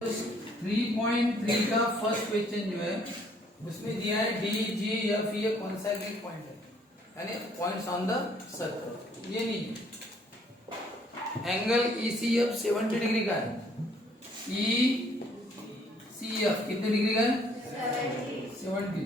3.3 का first question जो है उसमें दिया है डी जी एफ ये कॉन्सेंट्रिक पॉइंट है यानी पॉइंट्स ऑन द सर्कल। ये नहीं एंगल ECF 70 डिग्री का है। ECF कितने डिग्री का है? 70।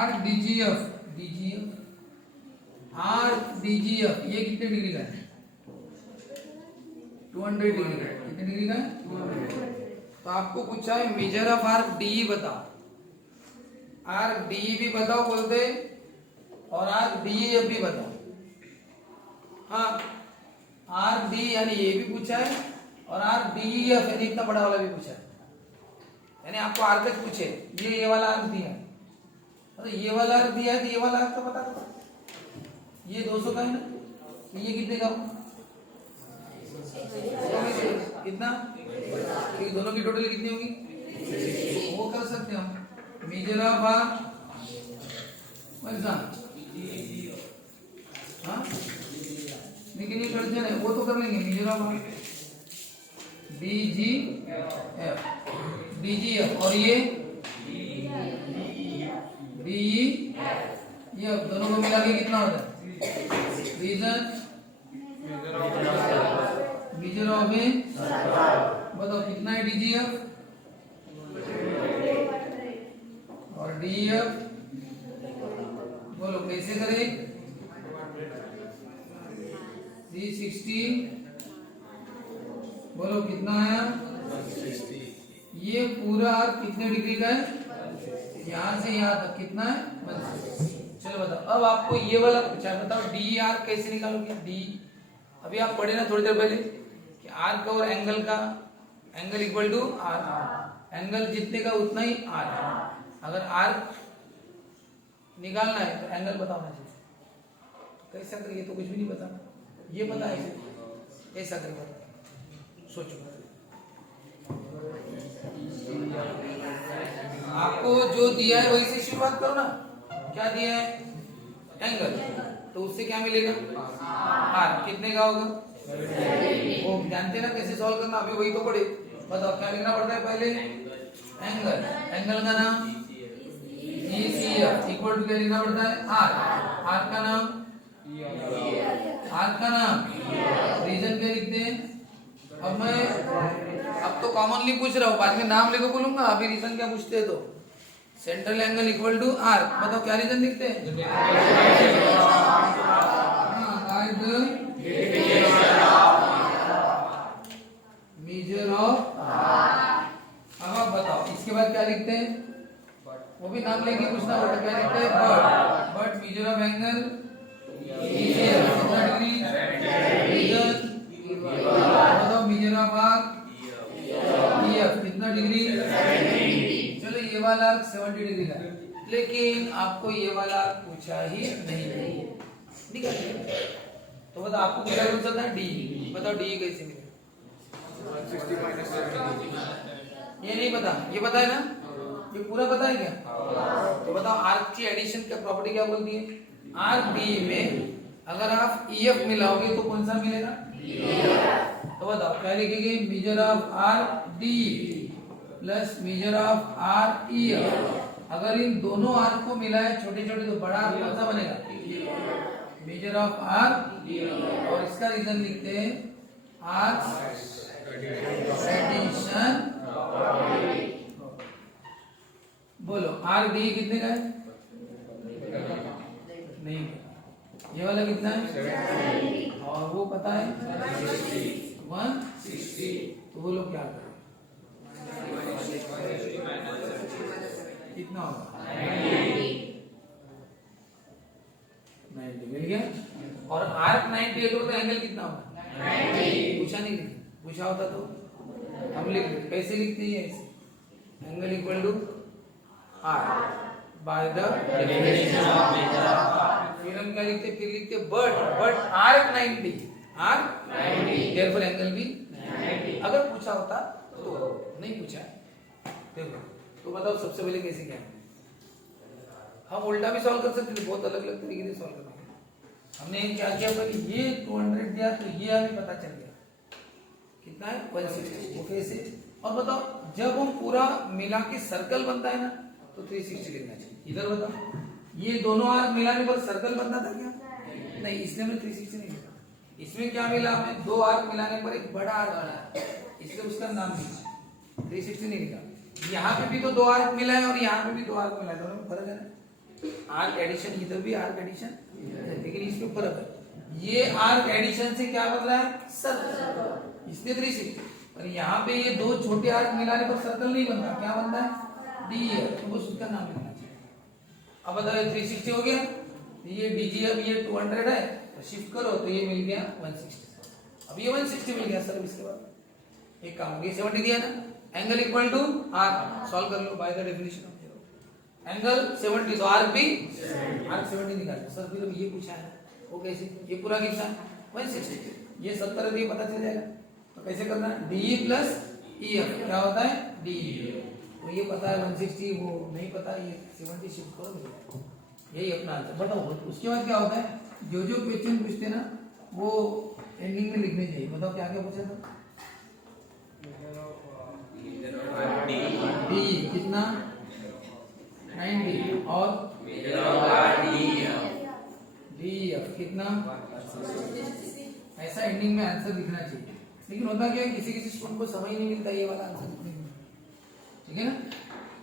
RDGF ये कितने डिग्री का है? 200 डिग्री का। कितने डिग्री का है? 200। तो आपको पूछा है मेजर ऑफ आर्क डी बताओ। आर्क डी भी बताओ बोलते और आर्क डी एफ भी बताओ। हाँ, आर्क डी यानी ये भी पूछा है और आर्क डी एफ यानी इतना बड़ा वाला भी पूछा है। यानी आपको आर्क पूछे ये वाला आर्क दिया है तो ये वाला आर्क दिया है तो ये वाला आर्क तो पता कर। ये 200 का है ना, ये कितने का होगा? कितना? ये दोनों की टोटल कितनी होगी? वो कर सकते हो हम। मेजर ऑफ आर्क हाँ लेकिन ये करते हैं वो तो कर लेंगे। मेजर ऑफ आर्क DGF और ये DEF दोनों को मिला के कितना होता है? रीजन मेजर ऑफ ए बताओ कितना है? DGF और DEF बोलो कैसे करें? 360 बोलो कितना है? 160। ये पूरा आर्क कितने डिग्री का है? यहाँ से यहाँ तक कितना है? 160। चलो बताओ अब आपको ये वाला पूछा है, बताओ डी आर्क कैसे निकालोगे? डी अभी आप पढ़े ना थोड़ी देर पहले कि आर्क और एंगल का angle equal to R, angle जितने का उतना ही आर। अगर आर्क निकालना है तो एंगल बताना चाहिए। कैसा करिए? तो कुछ भी नहीं बताना, ये पता है ऐसा करिए। सोचो आपको जो दिया है वही से शुरुआत करो ना। क्या दिया है? एंगल, तो उससे क्या मिलेगा? आर। कितने का होगा? वो जानते ना कैसे सॉल्व करना, अभी वही तो पढ़े। बताओ क्या लिखना पड़ता है पहले? एंगल। एंगल का नाम ECF इक्वल टू क्या लिखना पड़ता है? आर। आर का नाम रीजन क्या लिखते हैं? अब मैं तो कॉमनली पूछ रहा हूँ, बाद में नाम लेकर बोलूंगा। अभी रीजन क्या पूछते हैं? तो central angle equal to R. बताओ क्या रीजन लिखते हैं? Measure of. अब आप बताओ इसके बाद क्या लिखते हैं? वो भी नाम लेके पूछना पड़ता है। क्या लिखते हैं? बट मेजर ऑफ एंगल कितना डिग्री? बताओ मेजर ऑफ आर्क EF कितना डिग्री? चलो ये वाला आर्क 70 डिग्री का, लेकिन आपको ये वाला आर्क पूछा ही नहीं। ठीक है, तो बताओ आपको क्या पूछा था? डी। बताओ डी कैसे मिलेगा? 160 माइनस 70। ये नहीं पता, ये पता है ना? ये पूरा पता है क्या? तो बताओ आर्क की एडिशन का प्रॉपर्टी क्या बोलती है? आर्क डी में अगर आप EF मिलाओगे तो कौन सा मिलेगा? तो बताओ क्या लिखेंगे? Measure of R D plus measure of R EF। अगर इन दोनों आर्क को मिलाए छोटे छोटे तो बड़ा आर्क कौन सा बनेगा? Measure of R. और इसका रीजन लिखते हैं आर्क एडिशन। बोलो आर डी कितने का है? नहीं, ये वाला कितना है? और वो पता है 160। तो बोलो क्या करें? कितना होगा? 90 मिल गया। और आर्क 98 हो तो एंगल कितना होगा? 90। पूछा नहीं, पूछा होता तो हम लिख देते। कैसे लिखते हैं? ऐसे angle equal to R by the definition of measure of arc. फिर हम क्या लिखते? फिर लिखते बट आर्क 90 देयरफॉर एंगल भी 90। अगर पूछा होता तो, नहीं पूछा देखो। तो बताओ सबसे पहले कैसे क्या? हम उल्टा भी सॉल्व कर सकते थे, बहुत अलग अलग तरीके से सॉल्व करना। हमने क्या किया पहले ये 200 दिया तो ये हमें पता चल गया कितना है 160। वो कैसे और बताओ जब हम पूरा मिला के सर्कल बनता है ना तो 360 लिखना चाहिए। इधर बताओ ये दोनों आर्क मिलाने पर सर्कल बनता था क्या? नहीं, इसलिए हमने 360 नहीं लिखा। इसमें क्या मिला हमें? दो आर्क मिलाने पर एक बड़ा आर्क बना, इसलिए उसका नाम लिखा, 360 नहीं लिखा। यहाँ पे भी तो दो आर्क मिला है और यहाँ पे भी दो आर्क मिला है, दोनों में फर्क है ना। आर्क एडिशन इधर भी आर्क एडिशन, लेकिन इसमें फर्क है। ये आर्क एडिशन से क्या बदला है? सर्कल, इसलिए 360। और यहाँ पे ये दो छोटे आर्क मिलाने पर सर्कल नहीं बनता, क्या बनता है? डी है, तो बस उसका नाम लिखना चाहिए। अब बताओ 360 हो गया, ये डीजी अब ये 200 है, तो शिफ्ट करो तो ये मिल गया 160। अब ये 160 मिल गया सर। इसके बाद एक काम हो गया, 70 दिया ना, angle equal to arc, solve कर लो by the definition of zero. Angle 70 तो आर्क भी आर्क 70 निकाल सर। फिर ये पूछा है वो कैसे? ये पूरा कितना 160, ये 70 है, ये पता चल जाएगा। तो कैसे करना है? डी प्लस ई एफ क्या होता है? डी। तो ये पता है 160, वो नहीं पता, ये 70 शिफ्ट करो, यही अपना आंसर। बताओ उसके बाद क्या होता है? जो जो क्वेश्चन पूछते ना वो एंडिंग में लिखने चाहिए। बताओ क्या क्या पूछा था? डी कितना? 90 और डी एफ कितना? ऐसा एंडिंग में आंसर लिखना चाहिए। लेकिन होता क्या है, किसी किसी स्टूडेंट को समझ नहीं मिलता ये वाला आंसर लिखने में, ठीक है ना,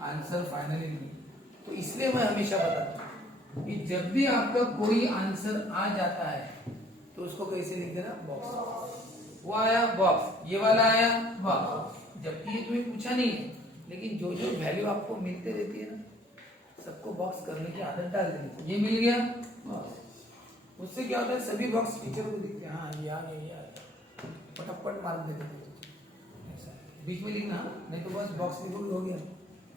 आंसर फाइनली नहीं। तो इसलिए मैं हमेशा बताता हूँ कि जब भी आपका कोई आंसर आ जाता है तो उसको कैसे लिख देना? बॉक्स। वो आया बॉक्स, ये वाला आया बॉक्स। जबकि ये तुम्हें पूछा नहीं है, लेकिन जो जो वैल्यू आपको मिलते रहती है ना, सबको बॉक्स करने की आदत डाल देनी। ये मिल गया बॉक्स, उससे क्या होता है? सभी बॉक्स टीचर को दिखते हैं, हाँ ये आ गया, ये आ गया, फटाफट मार देते हैं। ऐसा बीच में लिखना, नहीं तो बस बॉक्स लिखोगे हो गया,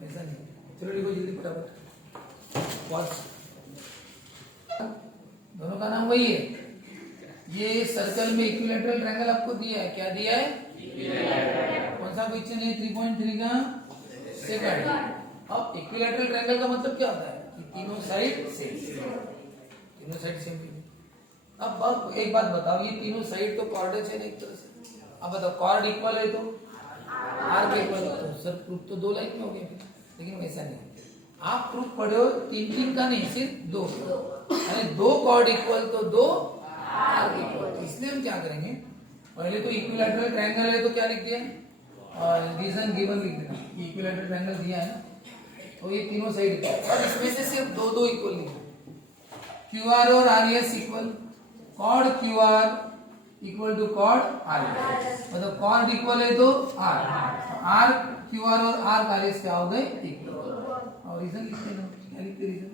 ऐसा नहीं। चलो लिखो जल्दी फटाफट बॉक्स। दोनों का नाम वही है। ये सर्कल में इक्विलैटरल ट्रायंगल आपको दिया है, क्या दिया है? कौन सा क्वेश्चन है? 3.3 का सेकंड। अब इक्विलैटरल ट्रायंगल का मतलब क्या होता है? कि तीनों साइड सेम, तीनों साइड सेम। अब एक बात बताओ, ये तीनों साइड तो कॉर्डेज है ना एक तरह से। अब बताओ कॉर्ड इक्वल है तो आर्क इक्वल है, तो सर प्रूफ तो दो लाइन में हो गया। लेकिन वैसा नहीं, आप प्रूफ पढ़े हो तीन का नहीं, सिर्फ दो। अरे दो कॉर्ड इक्वल तो दो आर्क इक्वल। इसलिए हम क्या करेंगे, पहले तो इक्विलैटरल ट्रायंगल है तो क्या लिख दिया? रीजन गिवन लिख देना। इक्विलैटरल ट्रायंगल दिया है ना, तो ये तीनों साइड इक्वल, और इसमें से सिर्फ दो दो इक्वल लिखना। क्यू आर और R S equal, chord Q R equal to chord R S. मतलब कॉर्ड इक्वल है तो आर क्यू आर और आर आर एस क्या हो गए? इक्वल। और रीजन लिखते हैं, क्या लिखते रीजन?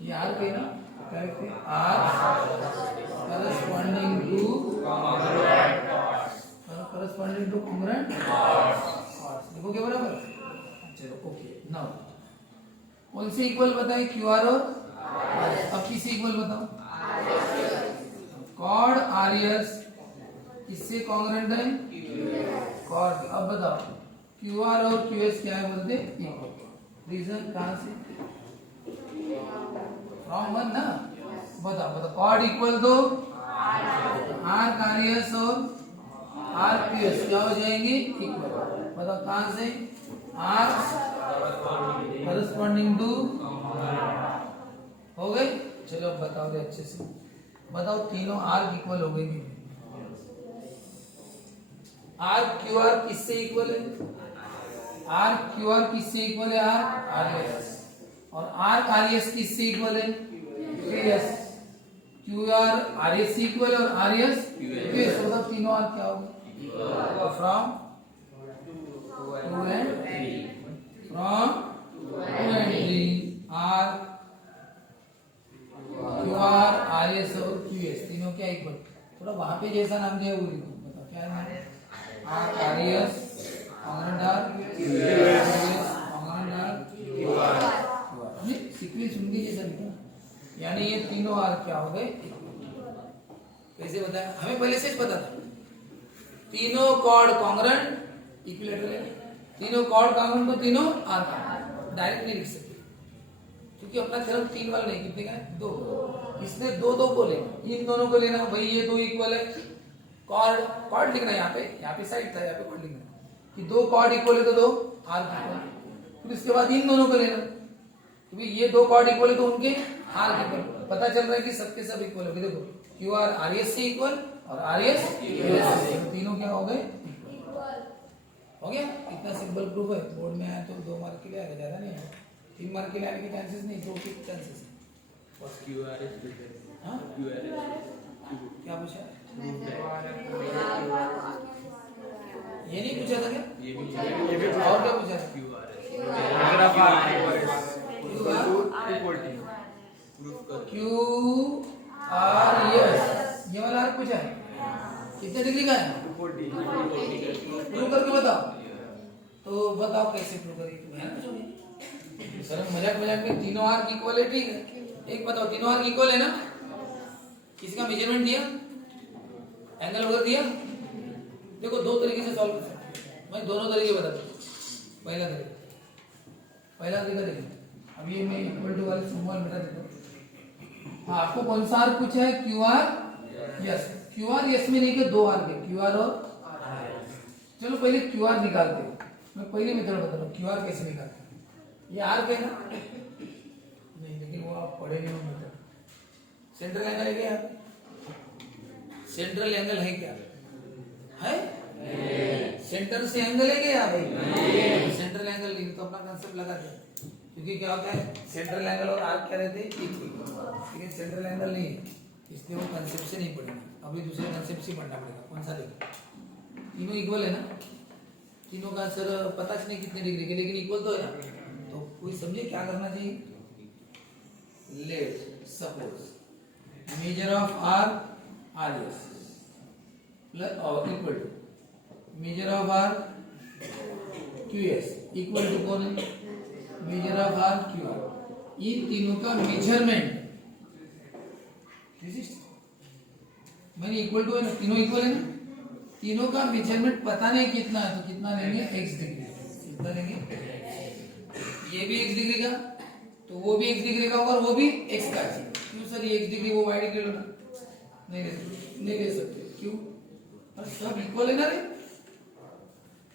ये आर के ना, क्या लिखते हैं? Arc corresponding to congruent chords. लिखोगे बराबर? चलो ओके। नाउ कौन से इक्वल बताए? क्यू आर और अब किसी इक्वल बताओ? कॉर्ड आर एस किससे कॉन्ग्रुएंट है? कॉर्ड। अब बताओ क्यू आर और क्यू एस क्या है? बोलते इक्वल। रीजन कहां से? फ्रॉम वन ना। बताओ कॉर्ड इक्वल तो आर आर एस और आर क्यू एस क्या हो जाएंगे? इक्वल। बताओ कहां से? आर करस्पॉन्डिंग टू हो गए। चलो बताओ रे अच्छे से बताओ, तीनों आर्क इक्वल हो गए? आर्क क्यू आर किससे इक्वल है? आर्क क्यू आर किससे इक्वल है? Arc R S. और आर्क आर एस किससे इक्वल है? Q S. Q R R S equal और आर एस क्यू एस। मतलब तीनों आर्क क्या हो गए? From 2 and 3, from 2 and 3 arc Q R R S और क्यू एस तीनों क्या इक्वल? थोड़ा वहां पे जैसा नाम दिया वो लिखो। बताओ क्या है? R R S congruent R Q S congruent R Q R. हमने सीक्वेंस उनके जैसा लिखा, यानी ये तीनों आर क्या हो गए? कैसे बताया? हमें पहले से पता था तीनों कॉर्ड कॉन्ग्रुएंट इक्विलैटरल है, तीनों कॉर्ड कॉन्ग्रुएंट तो तीनों आर का डायरेक्ट नहीं लिख सकते क्योंकि अपना थ्योरम 3 वाला नहीं, कितने का है? 2। इसलिए दो को लेना, इन दोनों को लेना। भाई ये दो इक्वल है, कॉर्ड लिखना यहाँ पे साइड था, यहाँ पे कॉर्ड लिखना। कि दो कॉर्ड इक्वल है तो दो आर्क इक्वल, फिर इसके बाद इन दोनों को लेना, क्योंकि ये दो कॉर्ड इक्वल है तो उनके आर्क इक्वल, पता चल रहा है कि सबके सब इक्वल हो गए। देखो क्यू आर आर एस से इक्वल और आर एस तीनों क्या हो गए, हो गया। इतना सिंपल प्रूफ है, बोर्ड में आया तो 2 मार्क के लिए आएगा, ज्यादा नहीं आएगा, 3 मार्क के लिए आने के चांसेस नहीं, 2 के चांसेस है। हाँ क्या पूछा, ये नहीं पूछा था क्या, और क्या पूछा था, क्यू आर एस, ये वाला आर्क पूछा है, कितने डिग्री का है, प्रूव करके बताओ। तो बताओ कैसे प्रूव करेंगे, सर मजाक मजाक में तीनों आर्क इक्वल है, ठीक है, एक बताओ तीनों आर्क इक्वल है ना, किसी का मेजरमेंट दिया, एंगल वगैरह दिया, देखो 2 तरीके से सॉल्व कर सकते हैं, मैं दोनों तरीके बताता हूँ। पहला तरीका देखिए, अब ये मैं इक्वल टू वाले सिंबल मिटा देता हूँ। हाँ आपको कौन सा आर्क पूछा है, Q R yes, Q R yes में नहीं कि 2 आर्क है, क्यू आर और चलो पहले क्यू आर निकालते हैं, मैं पहले मेथड बता रहा हूँ क्यू आर कैसे निकालते हैं। ये आर्क है ना, नहीं लेकिन वो आप पढ़े नहीं होंगे, सेंट्रल एंगल है क्या, सेंट्रल एंगल है क्या, है सेंटर से एंगल है क्या भाई, सेंट्रल एंगल नहीं तो अपना कंसेप्ट लगा दे, क्योंकि क्या होता है सेंट्रल एंगल और आर्क क्या रहते हैं इक्वल, लेकिन सेंट्रल एंगल नहीं है, इसलिए वो कंसेप्ट से नहीं पढ़ेगा, अभी दूसरे कंसेप्ट से पढ़ना पड़ेगा। कौन सा देखो, तीनों इक्वल है ना, तीनों का आंसर पता नहीं कितने डिग्री के, लेकिन इक्वल तो है ना, तो कोई समझे क्या करना चाहिए, let suppose measure of R R S plus और equal to measure of R Q S equal to कौन है, measure of R Q R, इन तीनों का मेजरमेंट मैंने इक्वल टू है ना, तीनों इक्वल है ना, तीनों का मेजरमेंट पता नहीं कितना है, तो कितना लेंगे x डिग्री, कितना लेंगे, ये भी x डिग्री का, तो वो भी x डिग्री का होगा और वो भी x का, क्यों सर ये x डिग्री वो y डिग्री लेना, नहीं ले सकते, क्यों, और सब इक्वल है ना रे,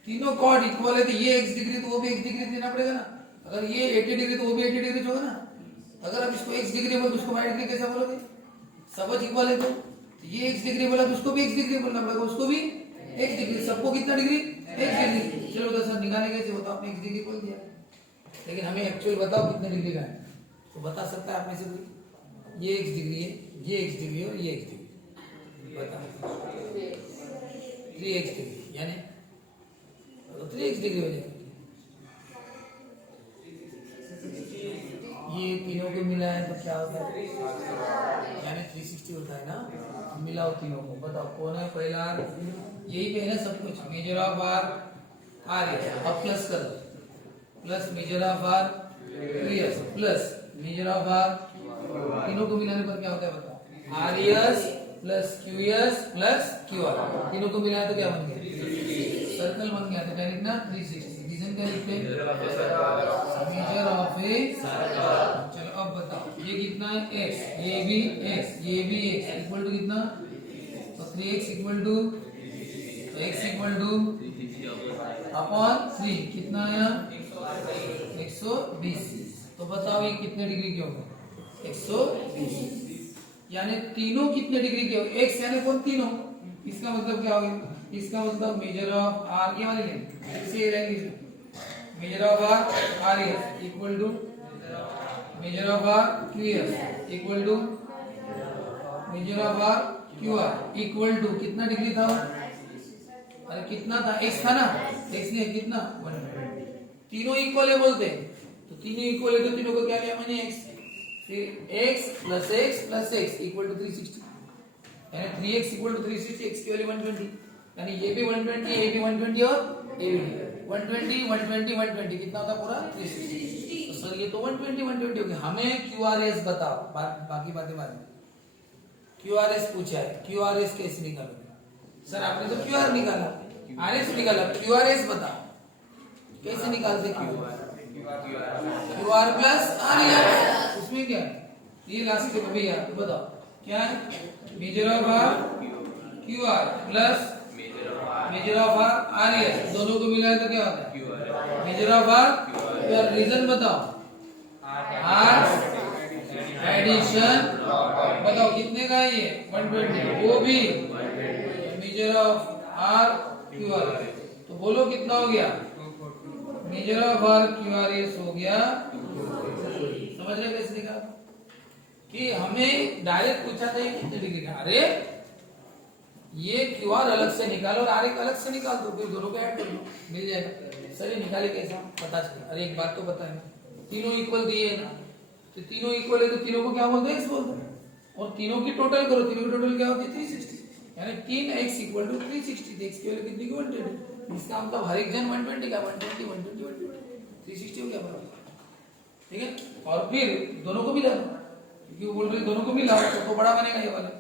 तीनों कॉर्ड इक्वल है, तो ये x डिग्री तो वो भी x डिग्री देना पड़ेगा ना, अगर ये 80 डिग्री तो वो भी 80 डिग्री होगा ना, अगर आप इसको x डिग्री बोलो तो उसको y डिग्री कैसा बोलोगे, सब इक्वल है, तो ये x डिग्री बोला तो उसको भी x डिग्री बोलना पड़ेगा, उसको भी x डिग्री, सबको कितना डिग्री, x डिग्री, चलो तो सर निकालने कैसे बताओ, आपने x डिग्री बोल दिया, लेकिन हमें एक्चुअल बताओ कितने डिग्री का है, तो बता सकता है आप में से कोई, ये x डिग्री है, ये x डिग्री और ये x डिग्री, बताओ 3x डिग्री, यानी तो 3x डिग्री हो जाएगी, ये तीनों को मिला है तो क्या होता है, यानी 360 होता है ना, मिलाओ तीनों को, बताओ कौन है पहला, यही पे है ना सब कुछ, measure of R R S, अब प्लस कर दो, plus measure of R Q S plus measure of R, तीनों को मिलाने पर क्या होता है बताओ, R S plus Q S plus Q R, तीनों को मिलाया तो क्या बन गया, सर्कल बन गया, तो क्या लिखना 360, रीजन क्या लिखते हैं, मेजर ऑफ ए सर्कल। चलो अब बताओ ये कितना है x, ये भी x, ये भी x इक्वल टू कितना, तो 3x इक्वल टू, तो x इक्वल टू अपॉन 3 कितना आया 120, तो बताओ ये कितने डिग्री के होंगे 120, यानी तीनों कितने डिग्री के होंगे, x यानी कौन तीनों, इसका मतलब क्या होगा, इसका मतलब मेजर ऑफ r के वाले लेंगे, से लेंगे measure of r S equal to measure of r Q S equal to measure of r Q R equal to कितना डिग्री था, अरे कितना था, x था ना, x ने कितना 120, तीनों इक्वल है बोलते हैं, तो तीनों इक्वल है तो तीनों को क्या लिया मैंने x, फिर x plus x equal to 360, यानी 3x इक्वल टू 360, x की वैल्यू 120, यानी ये भी 120, ये भी 120 और ये भी 120 120 कितना होता पूरा 360, तो सर ये तो 120 हो गया, हमें QRS बताओ, बाकी बातें बाद में, QRS पूछा है, QRS कैसे निकालोगे, सर आपने तो QR निकाला, RS निकाला, QRS बताओ कैसे निकालते, QR प्लस RS, उसमें क्या है, ये लास्ट में भैया तो बताओ क्या है, measure of R QR plus measure of R R S, दोनों को मिलाए तो क्या होता है measure of R Q R. Reason बताओ, आर एडिशन बताओ कितने का है ये 120, वो भी measure of R Q R. तो बोलो कितना हो गया measure of R Q R S हो गया। समझ रहे कैसे लिखा कि हमें डायरेक्ट पूछा था कितने डिग्री का, अरे ये क्यू आर अलग से निकालो और आर एक अलग से निकाल दो, फिर दोनों को ऐड कर लो, मिल जाएगा। सर ये निकाले कैसा पता चला, अरे एक बात तो पता है तीनों इक्वल दिए ना, तो तीनों इक्वल है तो तीनों को क्या बोलते हैं एक्स बोलते हैं, और तीनों की टोटल करो, तीनों की टोटल क्या होती है 360, यानी 3x इक्वल टू 360, x की वैल्यू कितनी की 120, इसका मतलब हर एक जन 120 का 120 120 120 360 हो गया बराबर, ठीक है। और फिर दोनों को मिला दो, क्योंकि वो बोल रहे दोनों को मिलाओ तो बड़ा बनेगा ये वाला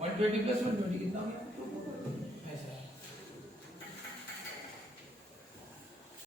120 प्लस 120